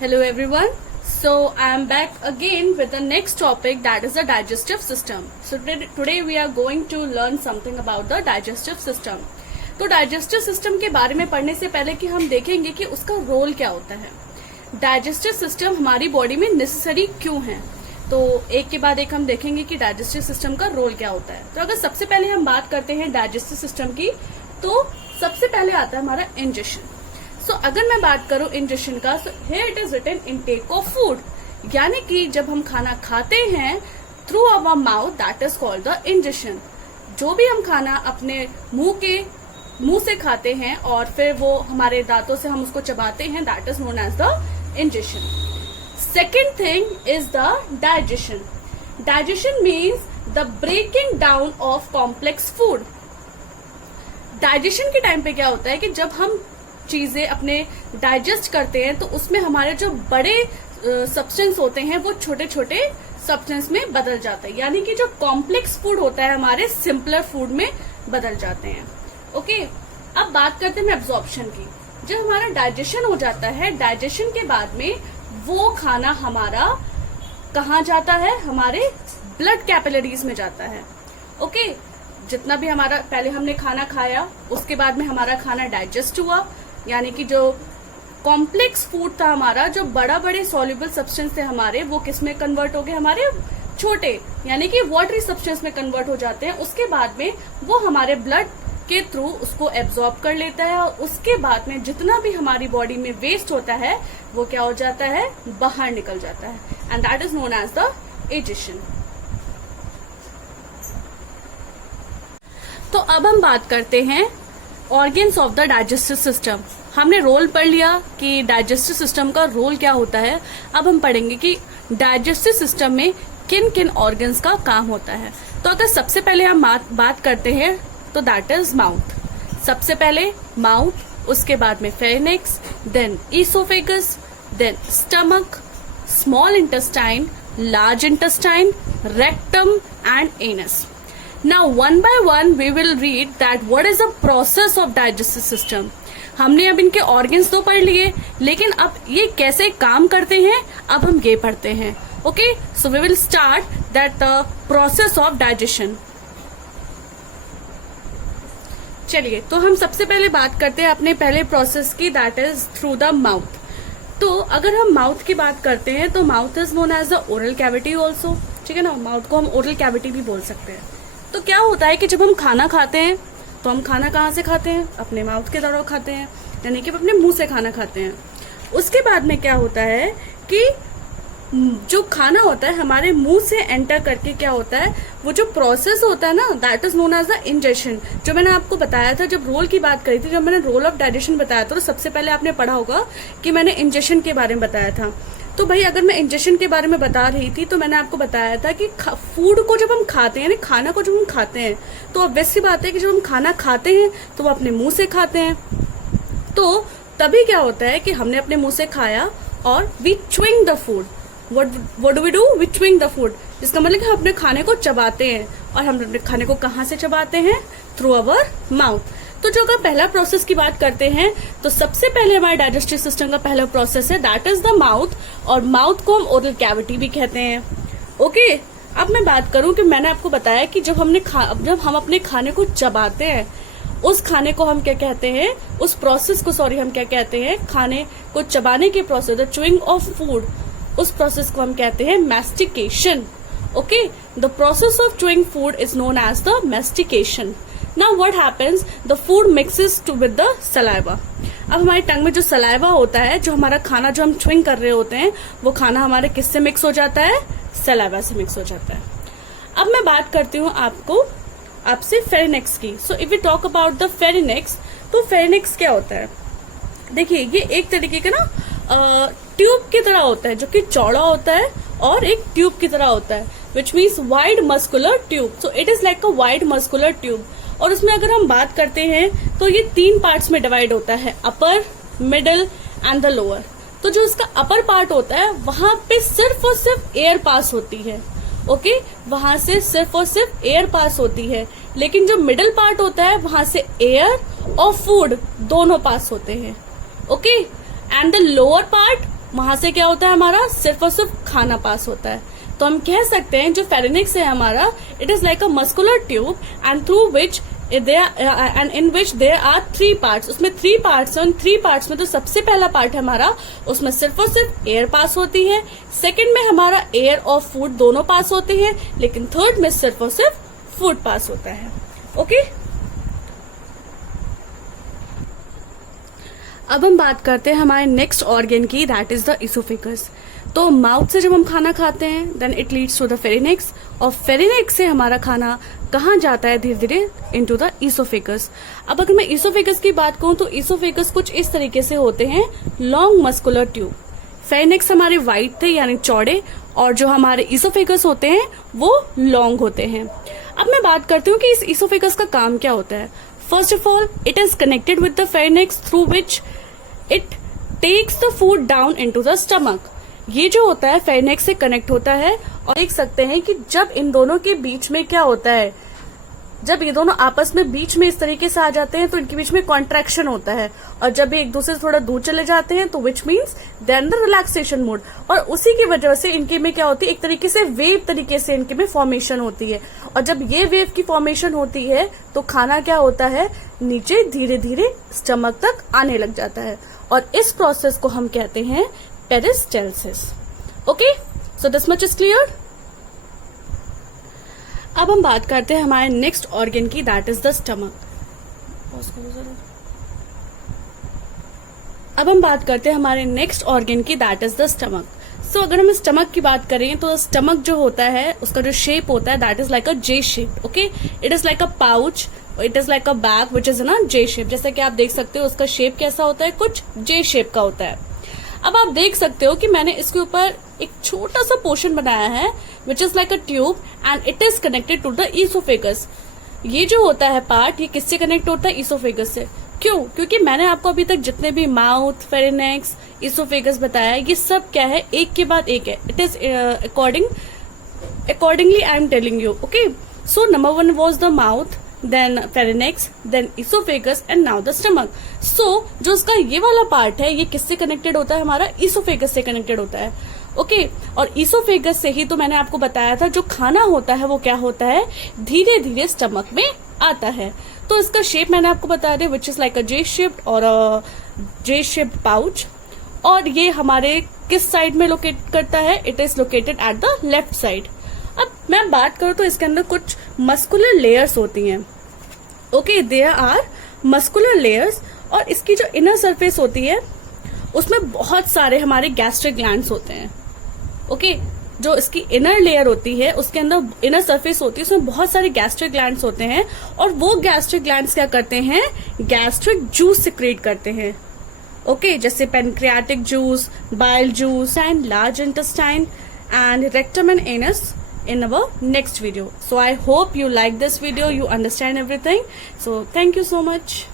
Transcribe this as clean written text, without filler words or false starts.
Hello everyone. So I am back again with the next topic, that is the digestive system. So today we are going to learn something about the digestive system. तो digestive system के बारे में पढ़ने से पहले कि हम देखेंगे कि उसका रोल क्या होता है। डाइजेस्टिव सिस्टम हमारी बॉडी में नेसेसरी क्यों है, तो एक के बाद एक हम देखेंगे कि डाइजेस्टिव सिस्टम का रोल क्या होता है। तो अगर सबसे पहले हम बात करते हैं डाइजेस्टिव सिस्टम की, तो सबसे पहले आता है हमारा इंजेशन। सो अगर मैं बात करूं इंजेशन का, so here it is written intake of food, यानी कि जब हम खाना खाते हैं through our mouth, that is called the ingestion. जो भी हम खाना अपने मुंह से खाते हैं और फिर वो हमारे दांतों से हम उसको चबाते हैं, that is known as the ingestion. Second thing is the digestion. Digestion means the breaking down of complex food. Digestion के टाइम पे क्या होता है कि जब हम चीजें अपने डाइजेस्ट करते हैं तो उसमें हमारे जो बड़े सब्सटेंस होते हैं वो छोटे छोटे सब्सटेंस में बदल जाते हैं, यानी कि जो कॉम्प्लेक्स फूड होता है हमारे सिंपलर फूड में बदल जाते हैं। ओके, अब बात करते हैं एब्जॉर्प्शन की। जब हमारा डाइजेशन हो जाता है, डाइजेशन के बाद में वो खाना हमारा कहाँ जाता है, हमारे ब्लड कैपिलरीज में जाता है। ओके, जितना भी हमारा पहले हमने खाना खाया उसके बाद में हमारा खाना डाइजेस्ट हुआ, यानी कि जो कॉम्प्लेक्स फूड था हमारा, जो बड़े सॉल्युबल सब्सटेंस थे हमारे, वो किस में कन्वर्ट हो गए, हमारे छोटे यानी कि वाटरी सब्सटेंस में कन्वर्ट हो जाते हैं। उसके बाद में वो हमारे ब्लड के थ्रू उसको एब्जॉर्ब कर लेता है और उसके बाद में जितना भी हमारी बॉडी में वेस्ट होता है वो क्या हो जाता है, बाहर निकल जाता है, and that is known as the digestion. तो अब हम बात करते हैं organs of the digestive system. हमने रोल पढ़ लिया कि डाइजेस्टिव सिस्टम का रोल क्या होता है। अब हम पढ़ेंगे कि डाइजेस्टिव सिस्टम में किन किन ऑर्गन्स का काम होता है। तो अगर सबसे पहले हम बात करते हैं तो दैट इज माउथ। सबसे पहले माउथ, उसके बाद में pharynx, then oesophagus, then stomach, small intestine, large intestine, rectum and anus. Now one by one we will read that what is the process of digestive system. हमने अब इनके organs तो पढ़ लिए, लेकिन अब ये कैसे काम करते हैं अब हम ये पढ़ते हैं। Okay, so we will start that the process of digestion. चलिए, तो हम सबसे पहले बात करते हैं अपने पहले प्रोसेस की, that is through the mouth. तो अगर हम माउथ की बात करते हैं तो mouth is known as the oral cavity also, ठीक है ना। माउथ को हम ओरल कैविटी भी बोल सकते हैं। तो क्या होता है कि जब हम खाना खाते हैं तो हम खाना कहाँ से खाते हैं, अपने माउथ के द्वारा खाते हैं, यानी कि अपने मुंह से खाना खाते हैं। उसके बाद में क्या होता है कि जो खाना होता है हमारे मुंह से एंटर करके क्या होता है, वो जो प्रोसेस होता है ना, that is known as the ingestion. जो मैंने आपको बताया था, जब रोल की बात करी थी, जब मैंने रोल ऑफ डाइजेशन बताया था, तो सबसे पहले आपने पढ़ा होगा कि मैंने इंजेशन के बारे में बताया था। तो भाई अगर मैं इंजेक्शन के बारे में बता रही थी तो मैंने आपको बताया था कि फूड को जब हम खाते हैं, यानी खाना को जब हम खाते हैं, तो ऑब्वियस सी बात है कि जब हम खाना खाते हैं तो वो अपने मुंह से खाते हैं। तो तभी क्या होता है कि हमने अपने मुंह से खाया और we chewing the food. What do we do, we chewing the food, जिसका मतलब कि हम अपने खाने को चबाते हैं। और हम अपने खाने को कहाँ से चबाते हैं, थ्रू अवर माउथ। तो जो का पहला प्रोसेस की बात करते हैं तो सबसे पहले हमारे डाइजेस्टिव सिस्टम का पहला प्रोसेस है, दैट इज द माउथ, और माउथ को हम ओरल कैविटी भी कहते हैं। ओके, अब मैं बात करूं कि मैंने आपको बताया कि जब हम अपने खाने को चबाते हैं, उस खाने को हम क्या कहते हैं, उस प्रोसेस को हम क्या कहते हैं, खाने को चबाने के process, the chewing of food, उस प्रोसेस को हम कहते हैं mastication. Okay, the process of chewing food is known as the mastication. Now what happens? The food mixes with the saliva. अब हमारी टंग में जो सलाइवा होता है, जो हमारा खाना जो हम च्युइंग कर रहे होते हैं, वो खाना हमारे किससे मिक्स हो जाता है, सलाइवा से मिक्स हो जाता है। अब मैं बात करती हूँ आपसे फेरिनेक्स की। So if we talk about the pharynx, तो फेरिनेक्स क्या होता है, देखिए ये एक तरीके का ना ट्यूब की तरह होता है, जो कि चौड़ा होता है और एक ट्यूब की तरह होता है, which means wide muscular tube. So it is like a wide muscular tube. और उसमें अगर हम बात करते हैं तो ये 3 पार्ट्स में डिवाइड होता है, अपर, मिडल एंड द लोअर। तो जो इसका अपर पार्ट होता है वहां पे सिर्फ और सिर्फ एयर पास होती है। ओके, वहां से सिर्फ और सिर्फ एयर पास होती है, लेकिन जो मिडल पार्ट होता है वहां से एयर और फूड दोनों पास होते हैं। Okay, and the lower part वहां से क्या होता है, हमारा सिर्फ और सिर्फ खाना पास होता है। तो हम कह सकते हैं जो फेरिनेक्स है हमारा, it is like a muscular tube and through which and in which there are 3 parts. उसमें 3 पार्ट्स हैं। उन 3 पार्ट्स में तो सबसे पहला पार्ट है हमारा, उसमें सिर्फ और सिर्फ एयर पास होती है। सेकंड में हमारा एयर और फूड दोनों पास होते हैं, लेकिन थर्ड में सिर्फ और सिर्फ फूड पास होता है। ओके, अब हम बात करते हैं हमारे नेक्स्ट ऑर्गन की, दैट इज द इसोफेगस। तो माउथ से जब हम खाना खाते हैं then it leads to the pharynx, और फेरिनेक्स से हमारा खाना कहाँ जाता है, धीरे धीरे इनटू द इसोफेगस। अब अगर मैं इसोफेगस की बात करूं तो इसोफेगस कुछ इस तरीके से होते हैं, लॉन्ग मस्कुलर ट्यूब। फेरिनेक्स हमारे वाइड थे यानी चौड़े, और जो हमारे इसोफेगस होते हैं वो लॉन्ग होते हैं। अब मैं बात करती हूँ कि इस इसोफेगस का काम क्या होता है। First of all, it is connected with the pharynx through which it takes the food down into the stomach. ये जो होता है फेरिनेक्स से कनेक्ट होता है, और देख सकते हैं कि जब इन दोनों के बीच में क्या होता है, जब ये दोनों आपस में बीच में इस तरीके से आ जाते हैं तो इनके बीच में कॉन्ट्रैक्शन होता है, और जब ये एक दूसरे से थोड़ा दूर चले जाते हैं तो which means then the relaxation mode, और उसी की वजह से इनके में क्या होती है, एक तरीके से वेव तरीके से इनके में फॉर्मेशन होती है। और जब ये वेव की फॉर्मेशन होती है तो खाना क्या होता है, नीचे धीरे धीरे स्टमक तक आने लग जाता है, और इस प्रोसेस को हम कहते हैं peristalsis. Okay, so this much is clear. अब हम बात करते हैं हमारे नेक्स्ट ऑर्गन की, दैट इज द स्टमक। अब हम बात करते हैं हमारे नेक्स्ट ऑर्गन की, दैट इज द स्टमक। सो अगर हम स्टमक की बात करें तो स्टमक जो होता है उसका जो शेप होता है that is like a J shape. Okay, it is like a pouch, it is like a bag which is ना जे शेप। जैसे कि आप देख सकते हो उसका शेप कैसा होता है, कुछ जे शेप का होता है। अब आप देख सकते हो कि मैंने इसके ऊपर एक छोटा सा पोर्शन बनाया है which is like a tube and it is connected to the oesophagus. ये जो होता है पार्ट, ये किससे कनेक्ट होता है, इसोफेगस से। क्यों? क्योंकि मैंने आपको अभी तक जितने भी माउथ, फेरिनेक्स, इसोफेगस बताया, ये सब क्या है, एक के बाद एक है। It is accordingly I am telling you. Okay, so number 1 was the mouth, then pharynx, then esophagus and now the stomach. So जो उसका ये वाला पार्ट है ये किससे कनेक्टेड होता है, हमारा इसोफेगस से कनेक्टेड होता है। ओके, और इसोफेगस से ही तो मैंने आपको बताया था जो खाना होता है वो क्या होता है, धीरे धीरे स्टमक में आता है। तो इसका शेप मैंने आपको बता दिया, विच is like a J shaped और जे शेप्ड पाउच। और ये हमारे किस साइड में लोकेट करता है, it is located at the left side. अब मैं बात करूं तो इसके अंदर कुछ मस्कुलर लेयर्स होती हैं। Okay, there are muscular layers, और इसकी जो इनर सरफेस होती है उसमें बहुत सारे हमारे गैस्ट्रिक ग्लैंड्स होते हैं। ओके, जो इसकी इनर लेयर होती है उसके अंदर इनर सरफेस होती है, उसमें बहुत सारे गैस्ट्रिक ग्लैंड्स होते हैं, और वो गैस्ट्रिक ग्लैंड्स क्या करते हैं, गैस्ट्रिक जूस सिक्रेट करते हैं। ओके, जैसे pancreatic juice, bile juice and large intestine and rectum and anus in our next video. So I hope you like this video, you understand everything. So thank you so much.